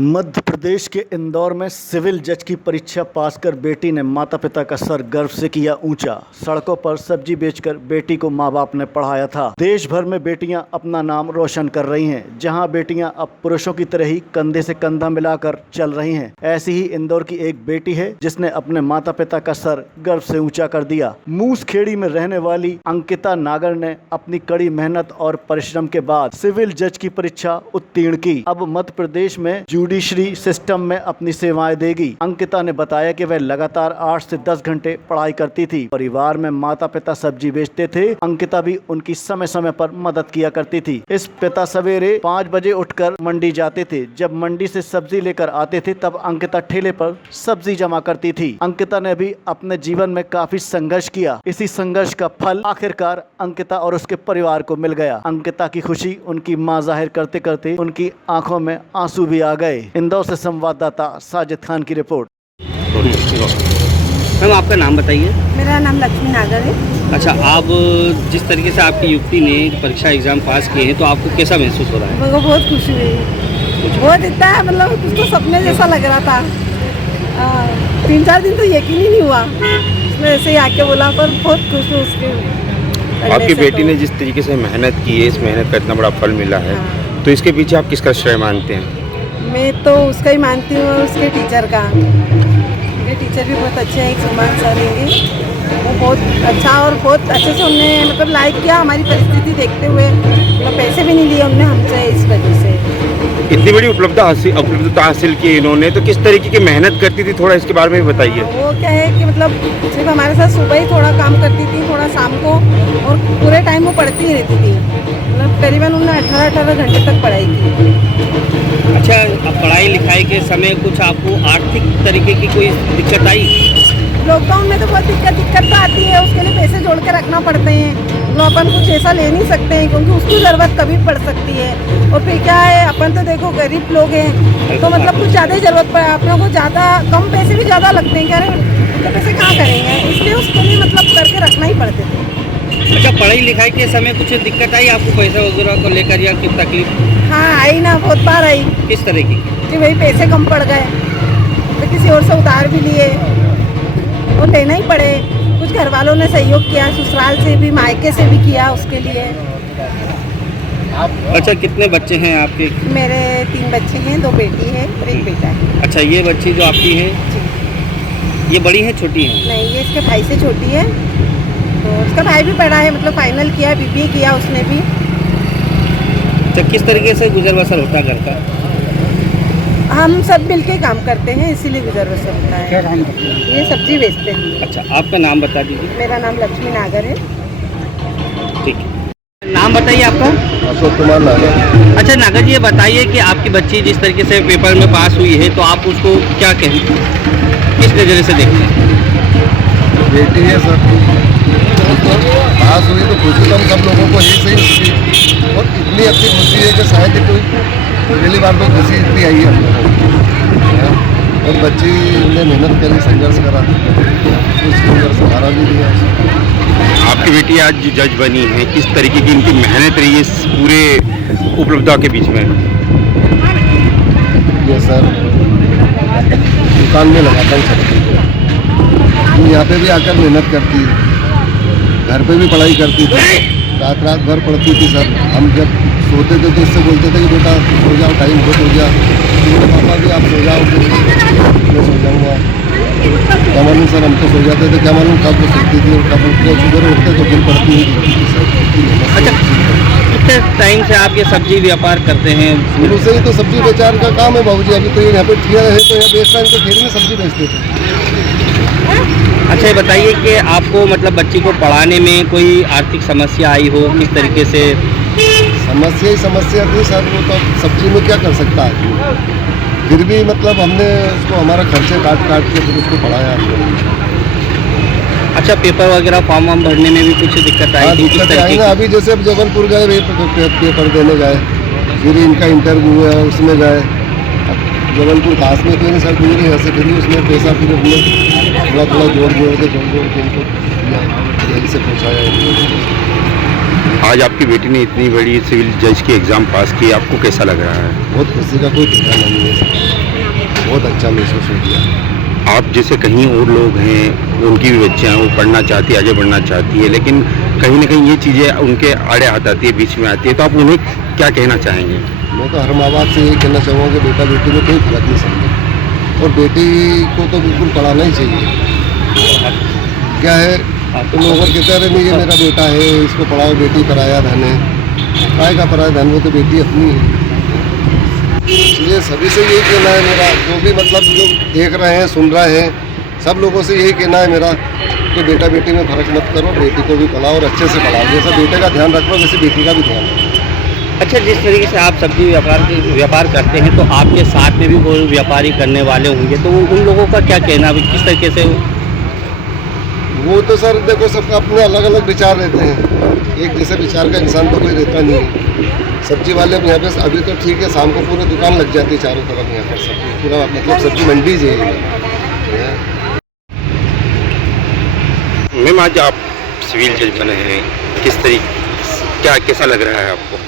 मध्य प्रदेश के इंदौर में सिविल जज की परीक्षा पास कर बेटी ने माता पिता का सर गर्व से किया ऊंचा। सड़कों पर सब्जी बेचकर बेटी को मां बाप ने पढ़ाया था। देश भर में बेटियां अपना नाम रोशन कर रही हैं, जहां बेटियां अब पुरुषों की तरह ही कंधे से कंधा मिलाकर चल रही हैं। ऐसी ही इंदौर की एक बेटी है जिसने अपने माता पिता का सर गर्व से ऊंचा कर दिया। मूसखेड़ी में रहने वाली अंकिता नागर ने अपनी कड़ी मेहनत और परिश्रम के बाद सिविल जज की परीक्षा उत्तीर्ण की। अब मध्य प्रदेश में जुडिशरी सिस्टम में अपनी सेवाएं देगी। अंकिता ने बताया कि वह लगातार 8 से 10 घंटे पढ़ाई करती थी। परिवार में माता पिता सब्जी बेचते थे। अंकिता भी उनकी समय समय पर मदद किया करती थी। इस पिता सवेरे 5 बजे उठकर मंडी जाते थे। जब मंडी से सब्जी लेकर आते थे तब अंकिता ठेले पर सब्जी जमा करती थी। अंकिता ने भी अपने जीवन में काफी संघर्ष किया। इसी संघर्ष का फल आखिरकार अंकिता और उसके परिवार को मिल गया। अंकिता की खुशी उनकी मां जाहिर करते करते उनकी आंखों में आंसू भी आ गए। इंदौर से संवाददाता साजिद खान की रिपोर्ट। मैम आपका नाम बताइए। मेरा नाम लक्ष्मी नागर है। अच्छा, आप जिस तरीके से आपकी युवती ने परीक्षा एग्जाम पास किए हैं तो आपको कैसा महसूस हो रहा है? मेरे को बहुत खुशी हुई। बहुत इतना मतलब कुछ तो सपने जैसा लग रहा था। 3-4 दिन तो यकीन ही नहीं हुआ। उसने ऐसे ही आके बोला, पर बहुत खुश हूँ उसके। आपकी बेटी ने जिस तरीके से मेहनत की है, इस मेहनत का इतना बड़ा फल मिला है, तो इसके पीछे आप किसका श्रेय मानते हैं? मैं तो उसका ही मानती हूँ, उसके टीचर का। मेरे टीचर भी बहुत अच्छे हैं, एक सुमान सर हैं। वो बहुत अच्छा और बहुत अच्छे से उन्होंने मतलब लाइक किया हमारी परिस्थिति देखते हुए। मतलब पैसे भी नहीं लिए उन्होंने हमसे इस वजह से। इतनी बड़ी उपलब्धता हासिल की इन्होंने, तो किस तरीके की मेहनत करती थी, थोड़ा इसके बारे में भी बताइए। वो क्या है कि मतलब सिर्फ हमारे साथ सुबह ही थोड़ा काम करती थी, थोड़ा शाम को, और पूरे टाइम वो पढ़ती ही रहती थी। मतलब करीबन उन्होंने 18 घंटे तक पढ़ाई की। अच्छा, अब पढ़ाई लिखाई के समय कुछ आपको आर्थिक तरीके की कोई दिक्कत आई? लॉकडाउन में तो बहुत दिक्कत तो आती है। उसके लिए पैसे जोड़ के रखना पड़ते हैं। मतलब अपन कुछ ऐसा ले नहीं सकते हैं क्योंकि उसकी ज़रूरत कभी पड़ सकती है। और फिर क्या है, अपन तो देखो गरीब लोग हैं, तो मतलब कुछ ज़्यादा ही ज़रूरत पड़े, अपनों को ज़्यादा कम पैसे भी ज़्यादा लगते हैं। क्या तो पैसे कहाँ करेंगे, इसलिए उसके लिए मतलब करके रखना ही पड़ते थे। अच्छा, पढ़ाई लिखाई के समय कुछ दिक्कत आई आपको पैसा वगैरह को लेकर या कुछ तकलीफ? हाँ आई ना, बहुत बार आई। किस तरह की? कि भाई पैसे कम पड़ गए तो किसी और से उधार भी लिए और लेना ही पड़े। कुछ घर वालों ने सहयोग किया, ससुराल से भी मायके से भी किया उसके लिए। अच्छा, कितने बच्चे हैं आपके? मेरे 3 बच्चे हैं, 2 बेटी है और 1 बेटा है। अच्छा, ये बच्ची जो आपकी है ये बड़ी है छोटी है? नहीं, ये इसके भाई से छोटी है। तो उसका भाई भी पढ़ा है, मतलब फाइनल किया, बीबीए किया उसने भी। अच्छा, किस तरीके से गुजर बसर होता है घर का? हम सब मिलके काम करते हैं, इसीलिए गुजर बसर होता है। क्या काम करते हैं? ये सब्जी बेचते हैं। अच्छा, आपका नाम बता दीजिए। मेरा नाम लक्ष्मी नागर है। ठीक है, नाम बताइए आपका। अशोक कुमार नागर। अच्छा नागर जी, ये बताइए कि आपकी बच्ची जिस तरीके से पेपर में पास हुई है तो आप उसको क्या कहें, किस नज़रिए से देखते हैं? बेटी है सर, पास हुई तो खुशी तो हम सब लोगों को ही सही, और इतनी अच्छी खुशी है कि शायद ही कोई पहली बार तो खुशी इतनी आई है हम लोगों को। और बच्ची ने मेहनत करी, संघर्ष करा, कुछ संघर्ष हमारा भी दिया। आपकी बेटी आज जज बनी है, किस तरीके की इनकी मेहनत रही है इस पूरे उपलब्धता के बीच में? ये सर दुकान में लगाता हूँ सर, यहाँ पे भी आकर मेहनत करती है, घर पे भी पढ़ाई करती थी, रात भर पढ़ती थी सर। हम जब सोते थे तो इससे बोलते थे कि बेटा सो जाओ, टाइम बहुत हो गया। तो पापा भी आप सो जाओ, मैं सो जाऊँगा। क्या मालूम सर, हम तो सो जाते थे, क्या मालूम कब वो सोती थी और कब उठते, सुबह उठते तो फिर पढ़ती थी सर। अच्छा, कितने टाइम से आप ये सब्जी व्यापार करते हैं? शुरू से ही तो सब्जी बेचार का काम है बाबूजी। अभी तो यहाँ पे ठिया रहे तो यहाँ बेचता है, तो ठेले में सब्जी बेचते थे। अच्छा, ये बताइए कि आपको मतलब बच्ची को पढ़ाने में कोई आर्थिक समस्या आई हो, किस तरीके से? समस्या थी सर, वो तो सब्जी में क्या कर सकता है। फिर भी मतलब हमने उसको हमारा खर्चे काट के फिर उसको पढ़ाया। अच्छा, पेपर वगैरह फॉर्म वार्म भरने में भी कुछ दिक्कत आई थी? दिक्कत आई ना, अभी जैसे जबलपुर गए, पेपर देने गए, फिर इनका इंटरव्यू है, उसमें गए। जबलपुर पास में तो नहीं सर, दूर है ऐसे, फिर उसमें पैसा फिर हमने थोड़ा जोड़ के इनको यहीं से पहुँचाया। आज आपकी बेटी ने इतनी बड़ी सिविल जज की एग्ज़ाम पास की, आपको कैसा लग रहा है? बहुत खुशी का कोई ठिकाना नहीं है। बहुत अच्छा महसूस हो गया। आप जैसे कहीं और लोग हैं, उनकी भी बच्चियाँ वो पढ़ना चाहती है, आगे बढ़ना चाहती है, लेकिन कहीं ना कहीं ये चीज़ें उनके आड़े हाथ आती है, बीच में आती है, तो आप उन्हें क्या कहना चाहेंगे? मैं तो हर माँ बाप से यही कहना चाहूँगा कि बेटा बेटी में कोई फर्क नहीं समझे, और बेटी को तो बिल्कुल पढ़ाना ही चाहिए। क्या है, तो लोग अगर कहते हैं नहीं ये मेरा बेटा है, इसको पढ़ाओ, बेटी पराया धन है, काय का पराया धन, वो तो बेटी अपनी है। इसलिए सभी से यही कहना है मेरा, जो भी मतलब जो देख रहे हैं सुन रहे हैं, सब लोगों से यही कहना है मेरा कि बेटा बेटी में फ़र्क मत करो, बेटी को भी पढ़ाओ और अच्छे से पढ़ाओ। जैसा बेटे का ध्यान रखो वैसे बेटी का भी ध्यान रखो। अच्छा, जिस तरीके से आप सब्जी व्यापार करते हैं, तो आपके साथ में भी कोई व्यापारी करने वाले होंगे, तो उन लोगों का क्या कहना है, किस तरीके से? वो तो सर देखो, सबका अपने अलग अलग विचार रहते हैं, एक जैसे विचार का इंसान तो कोई रहता नहीं है। सब्जी वाले अब यहाँ पे अभी तो ठीक है, शाम को पूरी दुकान लग जाती है चारों तरफ यहाँ पर सब्जी, पूरा मतलब सब्जी मंडी जी है। मैम, आज आप सिविल जज बने हैं, किस तरीके, क्या कैसा लग रहा है आपको?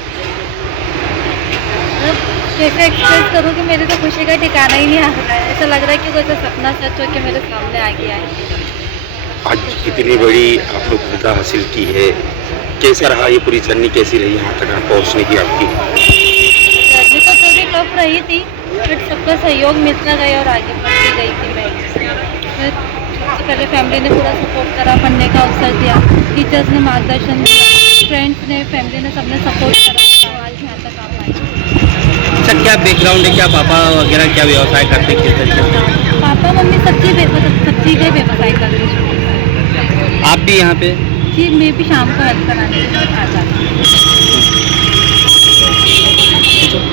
कैसे एक्सप्रेस करूँ कि मेरे तो खुशी का ठिकाना ही नहीं आ रहा है। ऐसा लग रहा है कि कोई सा सपना सच हो के मेरे सामने आ गया है। आज इतनी बड़ी आप लोग मुद्दा हासिल की है, कैसा रहा ये पूरी जर्नी, कैसी रही यहाँ तक पहुँचने की आपकी? जर्नी तो थोड़ी टफ रही थी, बट सबका सहयोग मिलता गया और आगे बढ़ती गई थी मैं। सबसे पहले फैमिली ने पूरा सपोर्ट करा, पढ़ने का अवसर दिया, टीचर्स ने मार्गदर्शन दिया, फ्रेंड्स ने, फैमिली ने, सबने सपोर्ट करा, तो आज यहाँ तक आ पाए। अच्छा, क्या बैकग्राउंड है, क्या पापा वगैरह क्या व्यवसाय करते हैं, किस तरीके से? पापा मम्मी सब्जी का व्यवसाय करते हैं। आप भी यहाँ पे? जी, मैं भी शाम को हेल्प कराने के लिए आ जाती हूँ।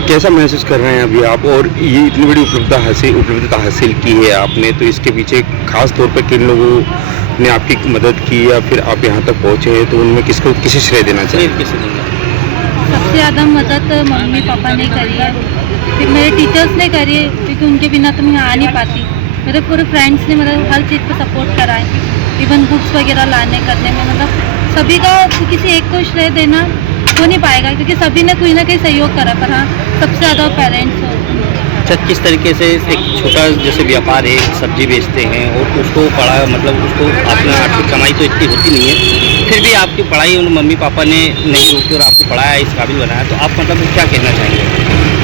कैसा महसूस कर रहे हैं अभी आप, और ये इतनी बड़ी उपलब्धता हासिल की है आपने, तो इसके पीछे खास तौर पर किन लोगों ने आपकी मदद की, या फिर आप यहाँ तक पहुँचे हैं, तो उनमें किसे श्रेय देना चाहिए? सबसे ज़्यादा मदद मम्मी पापा ने करी है, फिर मेरे टीचर्स ने करी है, क्योंकि उनके बिना तो मैं आ नहीं पाती। मेरे पूरे फ्रेंड्स ने मतलब हर चीज़ पे सपोर्ट करा है, इवन बुक्स वगैरह लाने करने में, मतलब सभी का किसी एक को श्रेय देना हो नहीं पाएगा, क्योंकि सभी ने कोई ना कोई सहयोग करा, पर हाँ सबसे ज़्यादा पेरेंट्स हो। अच्छा, किस तरीके से एक छोटा जैसे व्यापार है, सब्जी बेचते हैं, और उसको पढ़ा, मतलब उसको अपना आर्थिक कमाई तो इतनी होती नहीं है, फिर भी आपकी पढ़ाई उन मम्मी पापा ने नहीं रोकी और आपको पढ़ाया, इस काबिल बनाया, तो आप मतलब क्या कहना चाहेंगे?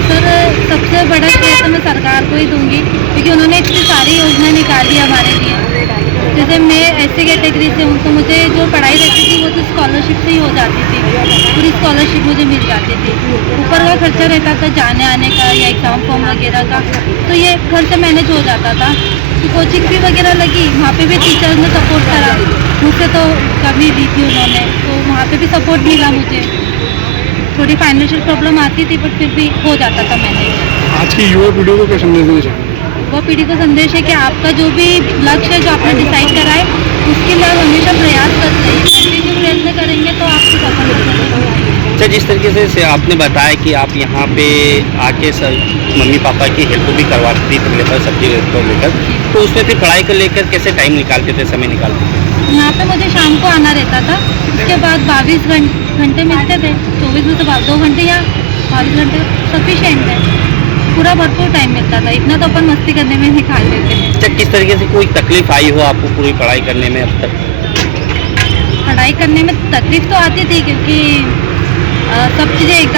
सर, सबसे बड़ा श्रेय तो मैं सरकार को ही दूंगी, क्योंकि उन्होंने इतनी सारी योजना निकाली हमारे लिए। जैसे मैं ऐसे कैटेगरी से हूँ, तो मुझे जो पढ़ाई रहती थी वो तो स्कॉलरशिप से ही हो जाती थी, पूरी स्कॉलरशिप मुझे मिल जाती थी। ऊपर का खर्चा रहता था जाने आने का या एग्ज़ाम फॉर्म वगैरह का, तो ये घर से मैनेज हो जाता था। तो कोचिंग फी वगैरह लगी, वहाँ पे भी टीचर्स ने सपोर्ट करा, मुझसे तो कमी दी थी उन्होंने, तो वहाँ पे भी सपोर्ट मिला मुझे। थोड़ी फाइनेंशियल प्रॉब्लम आती थी, बट फिर भी हो जाता था मैनेज। आज की युवा पीढ़ी को क्या संदेश देना चाहिए? युवा पीढ़ी को संदेश है कि आपका जो भी लक्ष्य है, जो आपने डिसाइड करा है, उसके लिए आप हमेशा प्रयास करते हैं, कंटिन्यू प्रयत्न करेंगे तो आपको सफल हो जाएगा। अच्छा, जिस तरीके से आपने बताया कि आप यहाँ पे आके मम्मी पापा की हेल्प भी करवाती थी पहले पर सब्जी को लेकर, तो उसमें फिर पढ़ाई को लेकर कैसे टाइम निकालते थे, समय निकालते थे? यहाँ पे मुझे शाम को आना रहता था, उसके बाद 22 घंटे मिलते थे, 24 में से 2 घंटे या 22 घंटे सफिशिएंट है, पूरा भरपूर टाइम मिलता था। इतना तो अपन मस्ती करने में निकाल लेते हैं। अच्छा, किस तरीके से कोई तकलीफ आई हो आपको पूरी पढ़ाई करने में अब तक? पढ़ाई करने में तकलीफ तो आती थी, क्योंकि सब चीज़ें एकदम